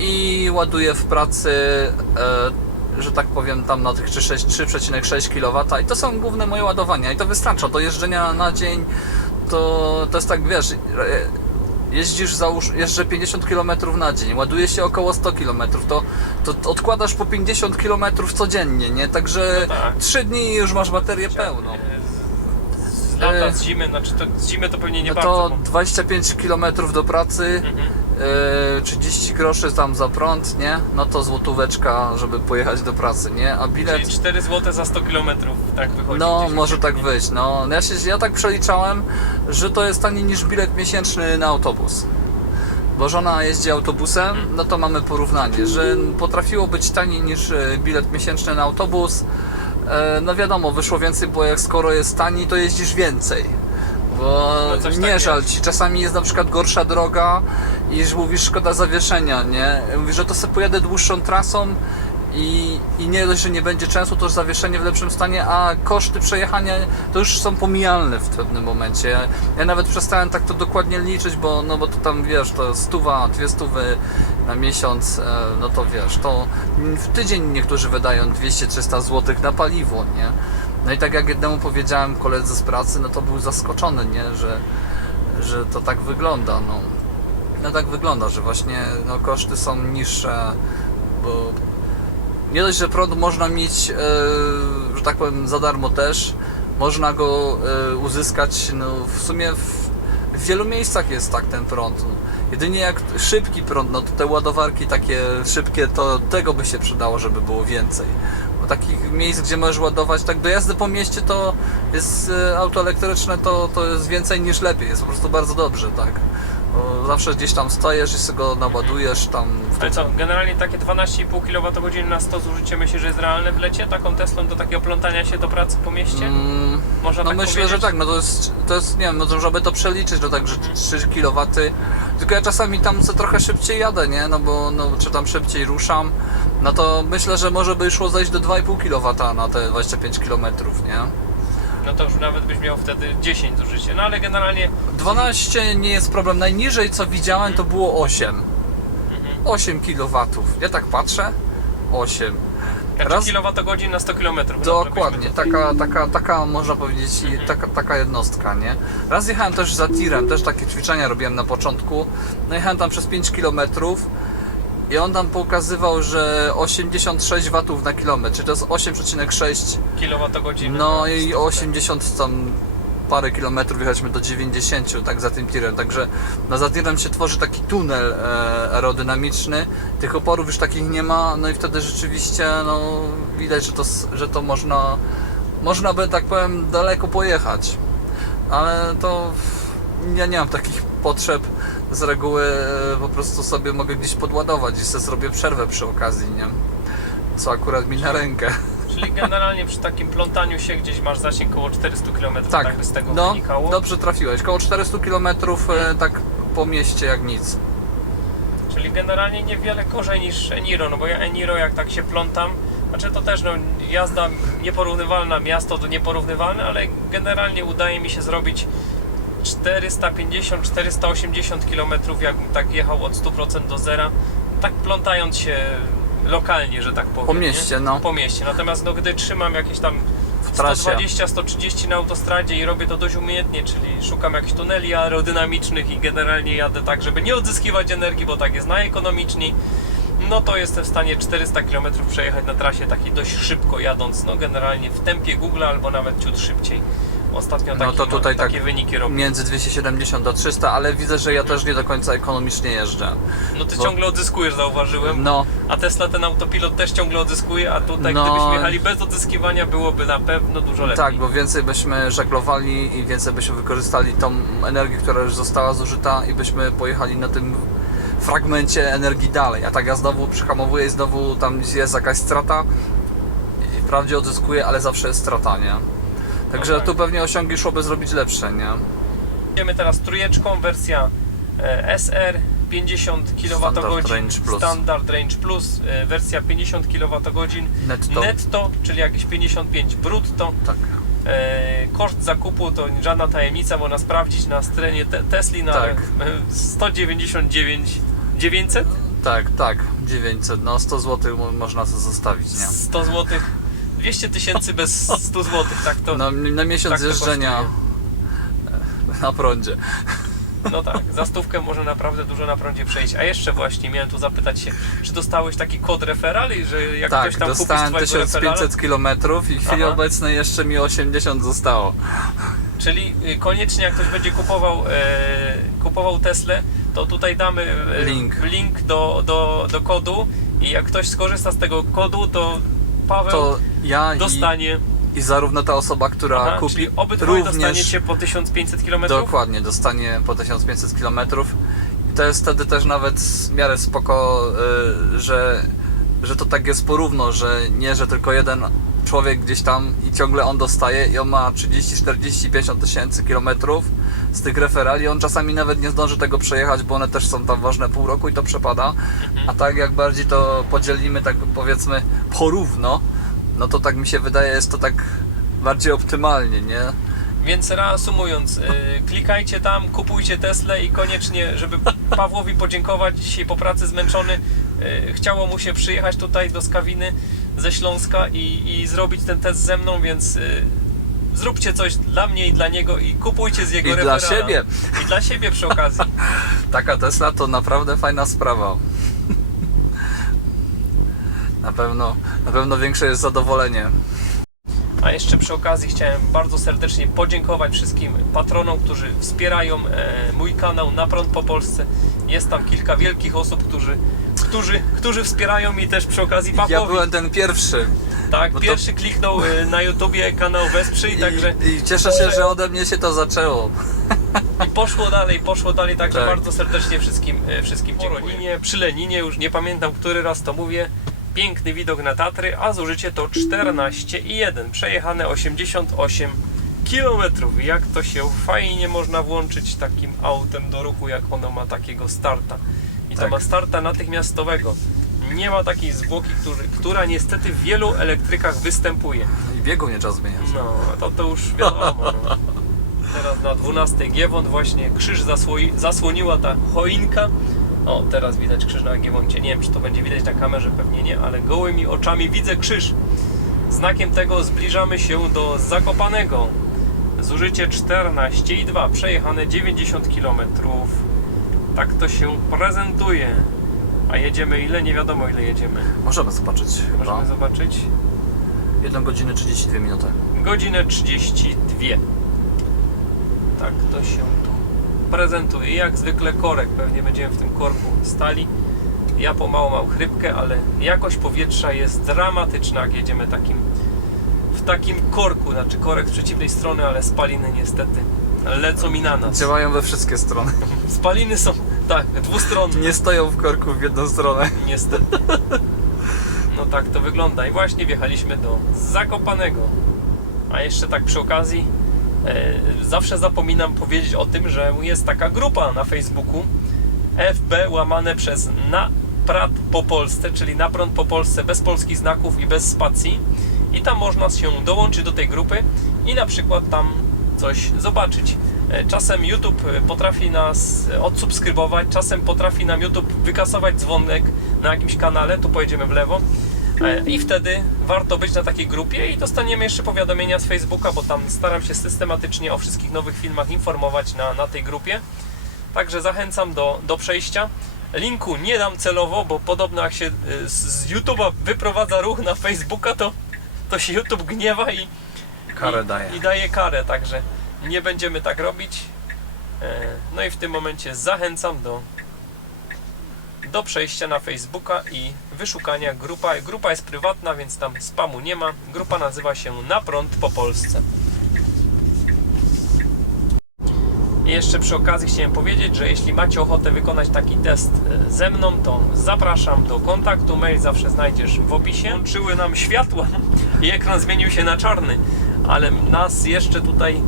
I ładuję w pracy, że tak powiem, tam na tych 3,6 kW. I to są główne moje ładowania. I to wystarcza do jeżdżenia na dzień. To jest tak, wiesz, jeżdżę 50 km na dzień, ładuje się około 100 km, to odkładasz po 50 km codziennie, nie? Także No tak. 3 dni i już masz baterię pełną. Z lata, z zimy, znaczy z zimy to pewnie nie No bardzo. to bo- 25 km do pracy, 30 groszy tam za prąd, nie? No to złotóweczka, żeby pojechać do pracy, nie? A bilet... Czyli 4 zł za 100 km, tak wychodzi. No, gdzieś może tak przeciętnie. być. No, ja tak przeliczałem, że to jest taniej niż bilet miesięczny na autobus. bo żona jeździ autobusem, no to mamy porównanie, że potrafiło być taniej niż bilet miesięczny na autobus. No wiadomo, wyszło więcej, bo jak skoro jest tani, to jeździsz więcej. Bo No coś nie tak żal jest. ci, czasami jest na przykład gorsza droga i już mówisz szkoda zawieszenia, nie? Mówisz, że to sobie pojadę dłuższą trasą i nie dość, że nie będzie często, to już zawieszenie w lepszym stanie, a koszty przejechania to już są pomijalne w pewnym momencie. Ja nawet przestałem tak to dokładnie liczyć, bo to tam wiesz, to 100, 200 na miesiąc, no to wiesz, to w tydzień niektórzy wydają 200-300 zł na paliwo, nie? No i tak jak jednemu powiedziałem koledze z pracy, no to był zaskoczony, nie? Że to tak wygląda, no tak wygląda, że właśnie koszty są niższe, bo nie dość, że prąd można mieć, że tak powiem, za darmo też, można go uzyskać, w sumie w wielu miejscach jest tak ten prąd. Jedynie jak szybki prąd, no to te ładowarki takie szybkie, to tego by się przydało, żeby było więcej. Bo takich miejsc, gdzie możesz ładować, tak do jazdy po mieście to jest auto elektryczne, to jest więcej niż lepiej, jest po prostu bardzo dobrze, tak. Bo zawsze gdzieś tam stajesz i sobie go naładujesz tam. Ale co, generalnie takie 12,5 kWh na 100 zużycie myślę, że jest realne w lecie? Taką Teslą do takiego plątania się do pracy po mieście? Można No tak myślę, powiedzieć? że tak, no to jest, nie wiem, można by to przeliczyć, no tak, że 3 kW, tylko ja czasami tam co trochę szybciej jadę, nie, czy tam szybciej ruszam, no to myślę, że może by szło zejść do 2,5 kW na te 25 km, nie? No to już nawet byś miał wtedy 10 zużycie, no ale generalnie 12 nie jest problem, najniżej co widziałem to było 8. 8 kW, ja tak patrzę, 8. raz... kWh na 100 km. Dokładnie, taka można powiedzieć, taka jednostka, nie? Raz jechałem też za tirem, też takie ćwiczenia robiłem na początku. No jechałem tam przez 5 km i on tam pokazywał, że 86 W na kilometr, czyli to jest 8,6 kWh. no i 80 tam parę kilometrów jechaliśmy do 90, tak za tym tirem, także za tirem się tworzy taki tunel aerodynamiczny, tych oporów już takich nie ma, no i wtedy rzeczywiście widać, że to można by, tak powiem, daleko pojechać, ale to ja nie mam takich potrzeb, z reguły po prostu sobie mogę gdzieś podładować i sobie zrobię przerwę przy okazji, nie? Co akurat mi na rękę. Czyli generalnie przy takim plątaniu się gdzieś masz zasięg około 400 km, tak by z tego wynikało. Dobrze trafiłeś, około 400 km tak po mieście jak nic. Czyli generalnie niewiele gorzej niż Eniro, no bo ja Eniro jak tak się plątam, znaczy to też jazda nieporównywalna, miasto to nieporównywalne, ale generalnie udaje mi się zrobić 450-480 km, jakbym tak jechał od 100% do zera, tak plątając się lokalnie, że tak powiem. Po mieście, nie? Po mieście, natomiast gdy trzymam jakieś tam 120-130 na autostradzie i robię to dość umiejętnie, czyli szukam jakichś tuneli aerodynamicznych i generalnie jadę tak, żeby nie odzyskiwać energii, bo tak jest najekonomiczniej, no to jestem w stanie 400 km przejechać na trasie takiej dość szybko jadąc, generalnie w tempie Google albo nawet ciut szybciej. Ostatnio takie wyniki robię. Między 270 do 300, ale widzę, że ja też nie do końca ekonomicznie jeżdżę. No ty ciągle odzyskujesz, zauważyłem. A Tesla ten autopilot też ciągle odzyskuje, a tutaj gdybyśmy jechali bez odzyskiwania, byłoby na pewno dużo lepiej. Tak, bo więcej byśmy żeglowali i więcej byśmy wykorzystali tą energię, która już została zużyta i byśmy pojechali na tym fragmencie energii dalej. A tak ja znowu przyhamowuję i znowu tam jest jakaś strata i wprawdzie odzyskuję, ale zawsze jest strata, nie? Także tu pewnie osiągi szłoby zrobić lepsze, nie? Jedziemy teraz trójeczką, wersja SR 50 kWh, Standard Range Plus, wersja 50 kWh netto, czyli jakieś 55 brutto. Tak. Koszt zakupu to żadna tajemnica, można sprawdzić na stronie Tesli na 199 900? Tak, 900, 100 zł można to zostawić, nie? 100 zł, 200 000 bez 100 zł, tak to. Na miesiąc tak jeżdżenia na prądzie. No tak, za stówkę może naprawdę dużo na prądzie przejść. A jeszcze właśnie miałem tu zapytać się, czy dostałeś taki kod referral, że jak ktoś tam kupi dostałem 1500 km i w chwili obecnej jeszcze mi 80 zostało. Czyli koniecznie jak ktoś będzie kupował Teslę, to tutaj damy link do kodu i jak ktoś skorzysta z tego kodu, to Paweł dostanie... I zarówno ta osoba, która kupi, czyli obydwoje również dostaniecie po 1500 km? Dokładnie, dostanie po 1500 km. I to jest wtedy też nawet w miarę spoko, że to tak jest porówno, że nie, że tylko jeden człowiek gdzieś tam i ciągle on dostaje i on ma 30, 40, 50 tysięcy kilometrów z tych referali, on czasami nawet nie zdąży tego przejechać, bo one też są tam ważne pół roku i to przepada, a tak jak bardziej to podzielimy, tak powiedzmy porówno, no to tak mi się wydaje, jest to tak bardziej optymalnie, nie? Więc reasumując, klikajcie tam, kupujcie Teslę i koniecznie, żeby Pawłowi podziękować, dzisiaj po pracy zmęczony, chciało mu się przyjechać tutaj do Skawiny ze Śląska i zrobić ten test ze mną, więc zróbcie coś dla mnie i dla niego i kupujcie z jego I dla referala. siebie. I dla siebie przy okazji. Taka Tesla to naprawdę fajna sprawa. Na pewno większe jest zadowolenie. A jeszcze przy okazji chciałem bardzo serdecznie podziękować wszystkim patronom, którzy wspierają mój kanał Na Prąd po Polsce. Jest tam kilka wielkich osób, którzy wspierają mi też przy okazji Pawłowi. Ja byłem ten pierwszy. Tak, bo pierwszy kliknął na YouTubie kanał Wesprzyj, także... I cieszę się, że ode mnie się to zaczęło. I poszło dalej, także Tak. bardzo serdecznie wszystkim dziękuję. Przy Leninie, już nie pamiętam, który raz to mówię, piękny widok na Tatry, a zużycie to 14,1, przejechane 88 km. Jak to się fajnie można włączyć takim autem do ruchu, jak ono ma takiego starta. I to Tak. ma starta natychmiastowego. Nie ma takiej zwłoki, która niestety w wielu elektrykach występuje. I biegu nie trzeba zmieniać. No, to już wiadomo. No. Teraz na 12 Giewont właśnie krzyż zasłoniła ta choinka. O, teraz widać krzyż na Giewoncie. Nie wiem, czy to będzie widać na kamerze, pewnie nie, ale gołymi oczami widzę krzyż. Znakiem tego zbliżamy się do Zakopanego. Zużycie 14,2, przejechane 90 km. Tak to się prezentuje. A jedziemy ile? Nie wiadomo ile jedziemy. Możemy zobaczyć chyba. Możemy zobaczyć. 1 godzinę 32 minuty. Godzinę 32. Tak to się tu prezentuje. Jak zwykle korek. Pewnie będziemy w tym korku stali. Ja pomału mam chrypkę, ale jakość powietrza jest dramatyczna, jak jedziemy w takim korku. Znaczy korek z przeciwnej strony, ale spaliny niestety lecą mi na nas. Działają we wszystkie strony. Spaliny są, tak, dwustronne. Nie stoją w korku w jedną stronę. Niestety. No tak to wygląda. I właśnie wjechaliśmy do Zakopanego. A jeszcze tak przy okazji zawsze zapominam powiedzieć o tym, że jest taka grupa na Facebooku FB łamane przez Na Prąd po Polsce, czyli Na Prąd po Polsce bez polskich znaków i bez spacji. I tam można się dołączyć do tej grupy i na przykład tam coś zobaczyć. Czasem YouTube potrafi nas odsubskrybować, czasem potrafi nam YouTube wykasować dzwonek na jakimś kanale, tu pojedziemy w lewo i wtedy warto być na takiej grupie i dostaniemy jeszcze powiadomienia z Facebooka, bo tam staram się systematycznie o wszystkich nowych filmach informować na tej grupie. Także zachęcam do przejścia. Linku nie dam celowo, bo podobno jak się z YouTube'a wyprowadza ruch na Facebooka, to się YouTube gniewa i daje karę, także nie będziemy tak robić. No i w tym momencie zachęcam do przejścia na Facebooka i wyszukania grupa. Grupa jest prywatna, więc tam spamu nie ma. Grupa nazywa się Na Prąd po Polsce. I jeszcze przy okazji chciałem powiedzieć, że jeśli macie ochotę wykonać taki test ze mną, to zapraszam do kontaktu. Mail zawsze znajdziesz w opisie. Łączyły nam światła i ekran zmienił się na czarny, ale nas jeszcze tutaj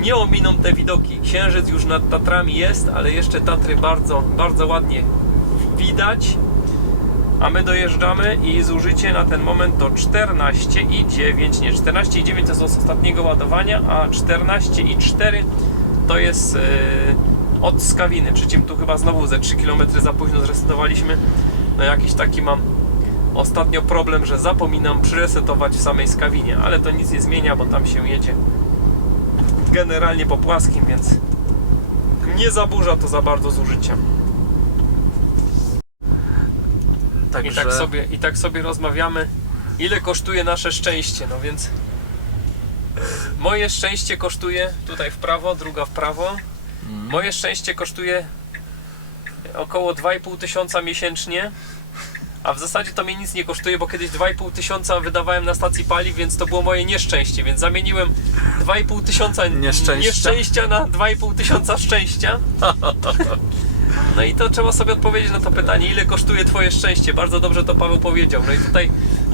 nie ominą te widoki. Księżyc już nad Tatrami jest, ale jeszcze Tatry bardzo, bardzo ładnie widać. A my dojeżdżamy i zużycie na ten moment to 14,9. Nie, 14,9 to jest z ostatniego ładowania, a 14,4 to jest od Skawiny. Przy czym tu chyba znowu ze 3 km za późno zresetowaliśmy. No jakiś taki mam ostatnio problem, że zapominam przyresetować w samej Skawinie, ale to nic nie zmienia, bo tam się jedzie generalnie po płaskim, więc nie zaburza to za bardzo zużycia. Także... I tak sobie rozmawiamy, ile kosztuje nasze szczęście. No więc moje szczęście kosztuje tutaj w prawo, druga w prawo. Moje szczęście kosztuje około 2,5 tysiąca miesięcznie. A w zasadzie to mnie nic nie kosztuje, bo kiedyś 2,5 tysiąca wydawałem na stacji paliw, więc to było moje nieszczęście, więc zamieniłem 2,5 tysiąca nieszczęścia na 2,5 tysiąca szczęścia. No i to trzeba sobie odpowiedzieć na to pytanie, ile kosztuje twoje szczęście. Bardzo dobrze to Paweł powiedział. No i tutaj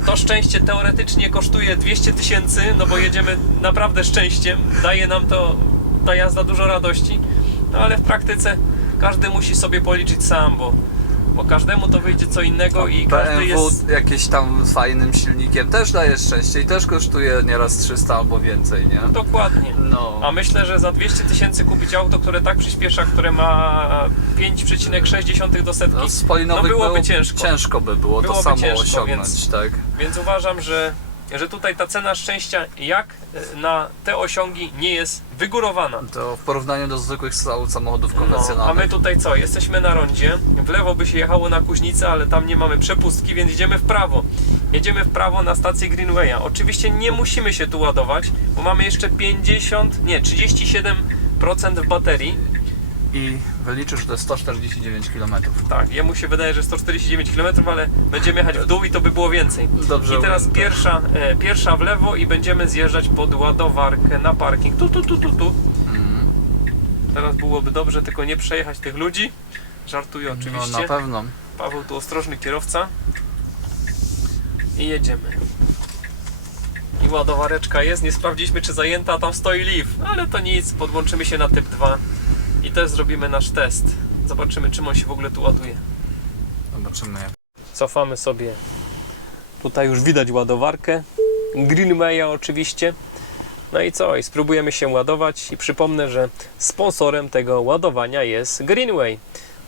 to szczęście teoretycznie kosztuje 200 000, no bo jedziemy naprawdę szczęściem. Daje nam to ta jazda dużo radości. No ale w praktyce każdy musi sobie policzyć sam, bo każdemu to wyjdzie co innego i każdy BMW jest... jakieś tam z fajnym silnikiem też daje szczęście i też kosztuje nieraz 300 albo więcej, nie? Dokładnie. No. A myślę, że za 200 000 kupić auto, które tak przyspiesza, które ma 5,6 do setki, No, spalinowych byłoby ciężko. Ciężko by było to Byłoby samo ciężko, osiągnąć, więc- tak? Więc uważam, że tutaj ta cena szczęścia jak na te osiągi nie jest wygórowana. To w porównaniu do zwykłych samochodów No, konwencjonalnych. a my tutaj co? Jesteśmy na rondzie. W lewo by się jechało na Kuźnicę, ale tam nie mamy przepustki, więc idziemy w prawo. Jedziemy w prawo na stację Greenwaya. Oczywiście nie musimy się tu ładować, bo mamy jeszcze 37% w baterii. I wyliczysz, że to jest 149 km. Tak, jemu się wydaje, że 149 km, ale będziemy jechać w dół i to by było więcej. Dobrze I teraz ujęte. pierwsza w lewo i będziemy zjeżdżać pod ładowarkę na parking. Tu. Teraz byłoby dobrze tylko nie przejechać tych ludzi. Żartuję No oczywiście. na pewno. Paweł tu ostrożny kierowca. I jedziemy. I ładowareczka jest. Nie sprawdziliśmy, czy zajęta, a tam stoi Leaf. No ale to nic, podłączymy się na typ 2 i też zrobimy nasz test. Zobaczymy, czym on się w ogóle tu ładuje. Zobaczymy. Cofamy sobie. Tutaj już widać ładowarkę. Greenwaya oczywiście. No i co? I spróbujemy się ładować. I przypomnę, że sponsorem tego ładowania jest Greenway.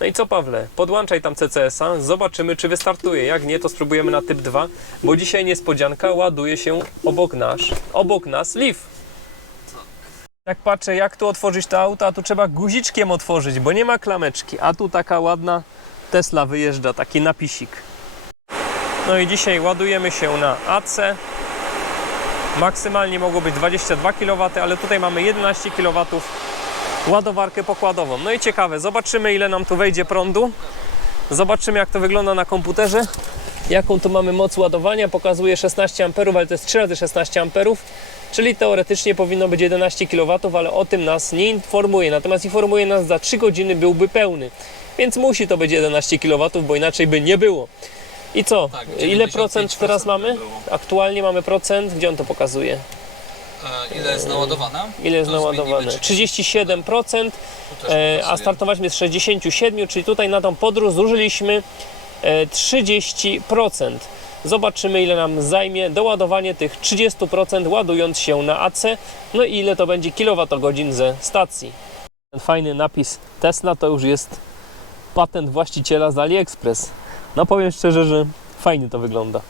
No i co, Pawle? Podłączaj tam CCS-a, zobaczymy, czy wystartuje. Jak nie, to spróbujemy na typ 2, bo dzisiaj niespodzianka, ładuje się obok nas Leaf. Jak patrzę, jak tu otworzyć to auto, a tu trzeba guziczkiem otworzyć, bo nie ma klameczki. A tu taka ładna Tesla wyjeżdża, taki napisik. No i dzisiaj ładujemy się na AC. Maksymalnie mogło być 22 kW, ale tutaj mamy 11 kW ładowarkę pokładową. No i ciekawe, zobaczymy, ile nam tu wejdzie prądu. Zobaczymy, jak to wygląda na komputerze. Jaką tu mamy moc ładowania. Pokazuje 16 A, ale to jest 3 razy 16 A. Czyli teoretycznie powinno być 11 kW, ale o tym nas nie informuje. Natomiast informuje nas, za 3 godziny byłby pełny. Więc musi to być 11 kW, bo inaczej by nie było. I co? Tak, Ile procent teraz 95% mamy? by było. Aktualnie mamy procent. Gdzie on to pokazuje? Ile jest naładowane? Ile jest To naładowane? zmienimy 37%, Tu też a pokazuje. startowaliśmy z 67%, czyli tutaj na tą podróż zużyliśmy 30%. Zobaczymy, ile nam zajmie doładowanie tych 30%, ładując się na AC, no i ile to będzie kilowatogodzin ze stacji. Ten fajny napis Tesla to już jest patent właściciela z AliExpress. No powiem szczerze, że fajnie to wygląda.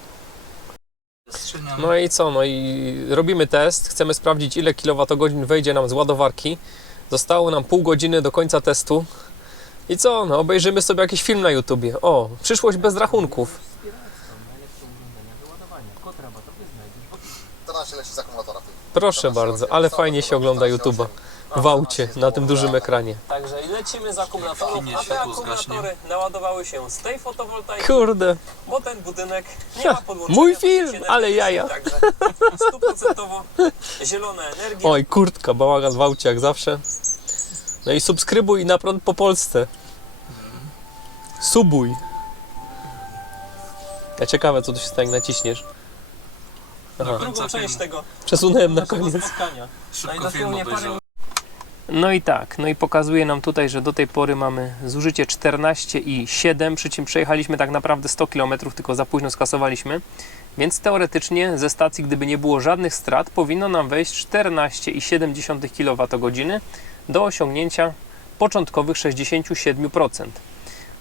No i co? No i robimy test. Chcemy sprawdzić, ile kilowatogodzin wejdzie nam z ładowarki. Zostało nam pół godziny do końca testu. I co? No obejrzymy sobie jakiś film na YouTubie. O, przyszłość bez rachunków. Teraz się leci z akumulatora. Proszę bardzo, ale fajnie się ogląda YouTube'a w aucie, na tym dużym ekranie. Także lecimy z akumulatorów, a te akumulatory naładowały się z tej fotowoltaiki. Kurde, bo ten budynek nie ma podłączenia. Mój film, ale jaja. Także 100% zielona energia. Oj, kurtka, bałagan w aucie jak zawsze. No i subskrybuj na prąd po Polsce. Subuj. Ja ciekawe, co tu się stanie, jak naciśniesz. Aha, Drugą część tego przesunąłem na koniec. spotkania. Szybko film obejrzałem. No i tak, no i pokazuje nam tutaj, że do tej pory mamy zużycie 14,7, przy czym przejechaliśmy tak naprawdę 100 km, tylko za późno skasowaliśmy. Więc teoretycznie ze stacji, gdyby nie było żadnych strat, powinno nam wejść 14,7 kWh do osiągnięcia początkowych 67%.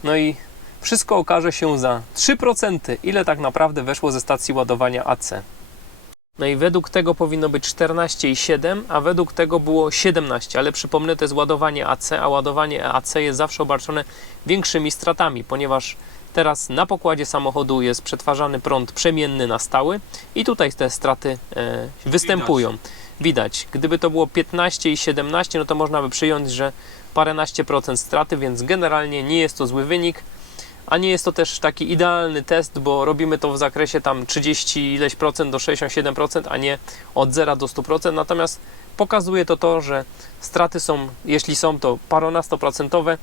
No i wszystko okaże się za 3%, ile tak naprawdę weszło ze stacji ładowania AC. No i według tego powinno być 14,7, a według tego było 17, ale przypomnę, to jest ładowanie AC, a ładowanie AC jest zawsze obarczone większymi stratami, ponieważ teraz na pokładzie samochodu jest przetwarzany prąd przemienny na stały i tutaj te straty występują. Widać, gdyby to było 15 i 17, no to można by przyjąć, że paręnaście procent straty, więc generalnie nie jest to zły wynik. A nie jest to też taki idealny test, bo robimy to w zakresie tam 30 ileś procent do 67%, a nie od 0 do 100%. Natomiast pokazuje to, że straty są, jeśli są, to paronastoprocentowe,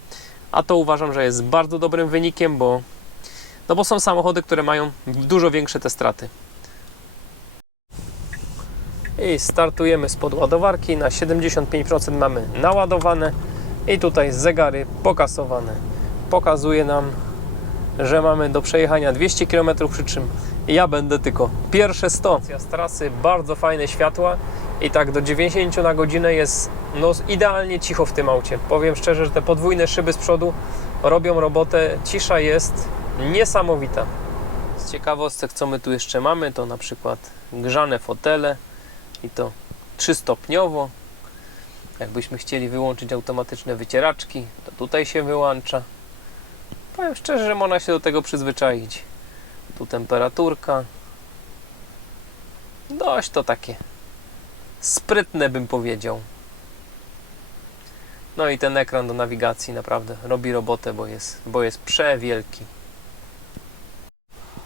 a to uważam, że jest bardzo dobrym wynikiem, bo są samochody, które mają dużo większe te straty. I startujemy spod ładowarki, na 75% mamy naładowane i tutaj zegary pokasowane. Pokazuje nam, że mamy do przejechania 200 km, przy czym ja będę tylko pierwsze 100. Z trasy bardzo fajne światła i tak do 90 na godzinę jest idealnie cicho w tym aucie. Powiem szczerze, że te podwójne szyby z przodu robią robotę, cisza jest niesamowita. Z ciekawostek, co my tu jeszcze mamy, to na przykład grzane fotele i to 3-stopniowo. Jakbyśmy chcieli wyłączyć automatyczne wycieraczki, to tutaj się wyłącza. Powiem szczerze, że można się do tego przyzwyczaić. Tu temperaturka. Dość to takie sprytne, bym powiedział. No i ten ekran do nawigacji naprawdę robi robotę, bo jest przewielki.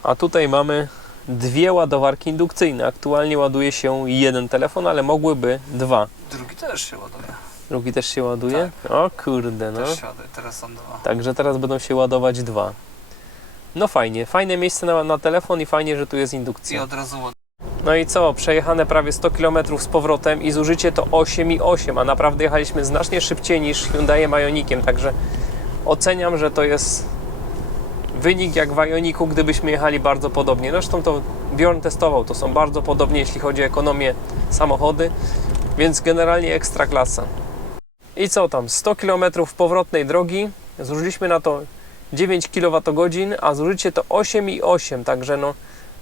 A tutaj mamy dwie ładowarki indukcyjne. Aktualnie ładuje się jeden telefon, ale mogłyby dwa. Drugi też się ładuje. Drugi też się ładuje? O kurde, no. Też się ładuje, teraz są dwa. Także teraz będą się ładować dwa. No fajnie, fajne miejsce na telefon i fajnie, że tu jest I indukcja. od razu No i co, przejechane prawie 100 km z powrotem i zużycie to 8,8, a naprawdę jechaliśmy znacznie szybciej niż Hyundai Ioniqiem, także oceniam, że to jest wynik jak w Ioniqu, gdybyśmy jechali bardzo podobnie. Zresztą to Bjorn testował, to są bardzo podobnie, jeśli chodzi o ekonomię samochody, więc generalnie ekstra klasa. I co tam, 100 km powrotnej drogi, zużyliśmy na to 9 kWh, a zużycie to 8,8, także no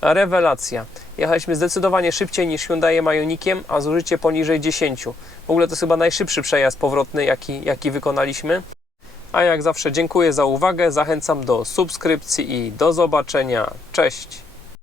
rewelacja. Jechaliśmy zdecydowanie szybciej niż Hyundai Ioniqiem, a zużycie poniżej 10. W ogóle to jest chyba najszybszy przejazd powrotny, jaki wykonaliśmy. A jak zawsze dziękuję za uwagę, zachęcam do subskrypcji i do zobaczenia. Cześć!